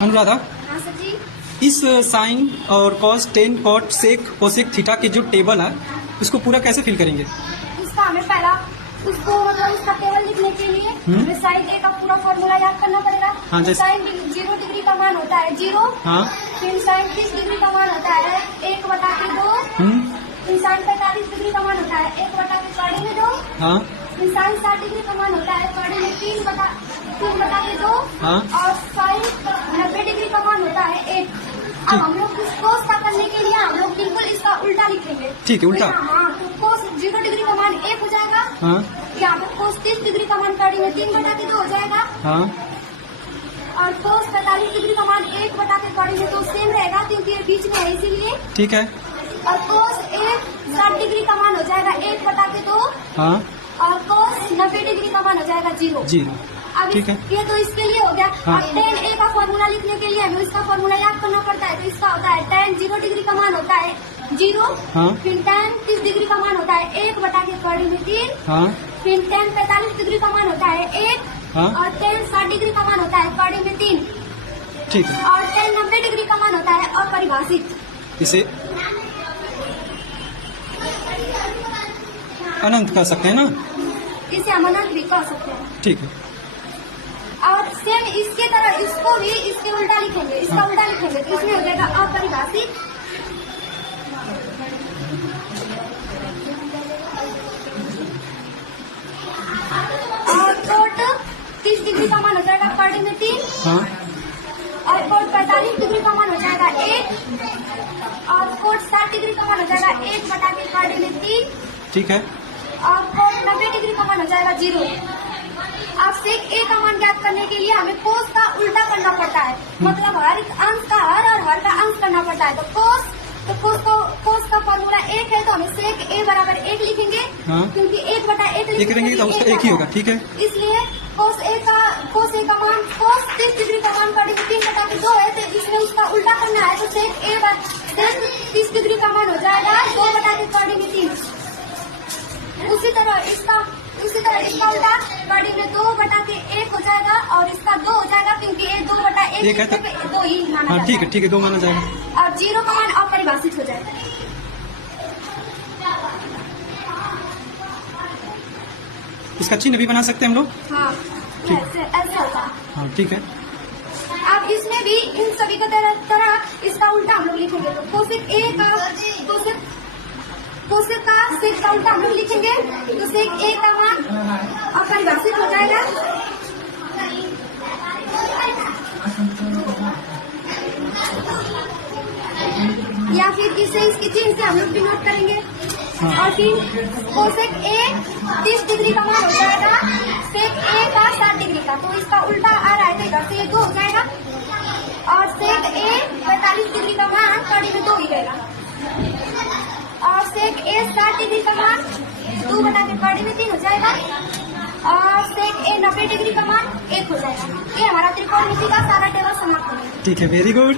अनुराधा, हाँ सर जी। इस साइन और cos tan cot sec cosec theta के जो टेबल है उसको पूरा कैसे फिल करेंगे? इसका हमें पहला उसको मतलब उसका टेबल लिखने के लिए हमें साइन ए का पूरा फॉर्मूला याद करना पड़ेगा। हाँ, जैसे साइन 0 डिग्री का मान होता है 0। हाँ, फिर साइन 30 डिग्री का मान होता है 1/2। फिर साइन 45 डिग्री का मान होता है 1/2। हाँ, फिर साइन 60 डिग्री का मान होता है 3/2। हाँ। और साइन 90 डिग्री का मान होता है 1। अब हम लोग इस कोस का करने के लिए हम लोग बिल्कुल इसका उल्टा लिखेंगे। ठीक है, उल्टा। हाँ, तो कोस 0 डिग्री का मान 1 हो जाएगा। हाँ, यहाँ पे कोस 30 डिग्री का मान कड़ी में 3/2 हो जाएगा। हाँ, और कोस 45 डिग्री का मान 1/2 में तो सेम रहेगा क्योंकि ये बीच में है इसीलिए। ठीक है। और कोस 60 डिग्री का मान हो जाएगा 1/2। हाँ, और कोस 90 डिग्री का मान हो जाएगा 0। 0। अब ठीक है। ये तो इसके लिए हो गया। हाँ। अब tan a का फॉर्मूला लिखने के लिए हमें इसका फॉर्मूला याद करना पड़ता है। तो इसका होता है tan 0 डिग्री का मान होता है 0। हाँ। फिर tan 30 डिग्री का मान होता है 1/3। हाँ, फिर tan 45 डिग्री का मान होता है 1। हाँ। और tan 60 डिग्री का मान होता है 3। ठीक है। और tan 90 डिग्री का मान होता है अपरिभाषित। इसे अनंत कर सकते हैं ना? इसे हम अनंत भी कह सकते हैं। ठीक है। और सेम इसके तरह इसको भी इसके उल्टा लिखेंगे। इसका उल्टा लिखेंगे तो इसमें हो जाएगा अपरिभाषित। और कोट 30 डिग्री का मान हो जाएगा 3। हाँ, और कोट 45 डिग्री का मान हो जाएगा 1। और कोट 60 डिग्री का मान हो जाएगा 1/3। ठीक है। और कोट 90 डिग्री का मान हो जाएगा 0। अब सेक ए का मान ज्ञात करने के लिए हमें कोस का उल्टा करना पड़ता है। मतलब हर एक अंश का हर और हर का अंश करना पड़ता है। तो कोस का फॉर्मूला 1 है तो हमें सेक ए बराबर 1 लिखेंगे। हाँ। क्योंकि 1/1 ये करेंगे तो उसका एक ही होगा। ठीक है। इसलिए कोस ए का मान कोस 30 डिग्री का मान 3/2 है। तो इसमें उसका उल्टा करना है तो सेक 30 डिग्री का मान हो जाएगा 2/3। उसी तरह इसका उल्टा कड़ी में 2/1 हो जाएगा और इसका 2 हो जाएगा क्योंकि ये 2/1 एक है तो 2 ही माना हाँ, जाता ठीक है। ठीक है, 2 माना जाएगा। और 0 का मान अपरिभाषित हो जाएगा। इसका चिन्ह भी बना सकते हैं हम लोग। हाँ, ठीक। ऐसा होता है। हाँ, ठीक है। अब इसमें भी इन सभी का तरह इसका उल्टा हम लोग लिखेंगे। तो कोसेक ए का कोसेक का सेक का उल्टा हम लोग लिखेंगे तो सेक ए का मान अपरिभाषित हो जाएगा। या फिर इसे इसके चिन्ह से हम लोग डिनोट करेंगे। और फिर कोसेक ए 30 डिग्री का मान हो जाएगा सेक ए का 60 डिग्री का। तो इसका उल्टा आ रहा है तो इधर से ये 2 हो जाएगा। और सेक ए 45 डिग्री का मान कड़ी में 2 ही रहेगा। और सेक ए 60 डिग्री का मान 2/3 हो जाएगा। और सेक ए 90 डिग्री का मान 1 हो जाएगा। ये हमारा त्रिकोणमिति का सारा टेबल समाप्त हो गया। ठीक है, वेरी गुड।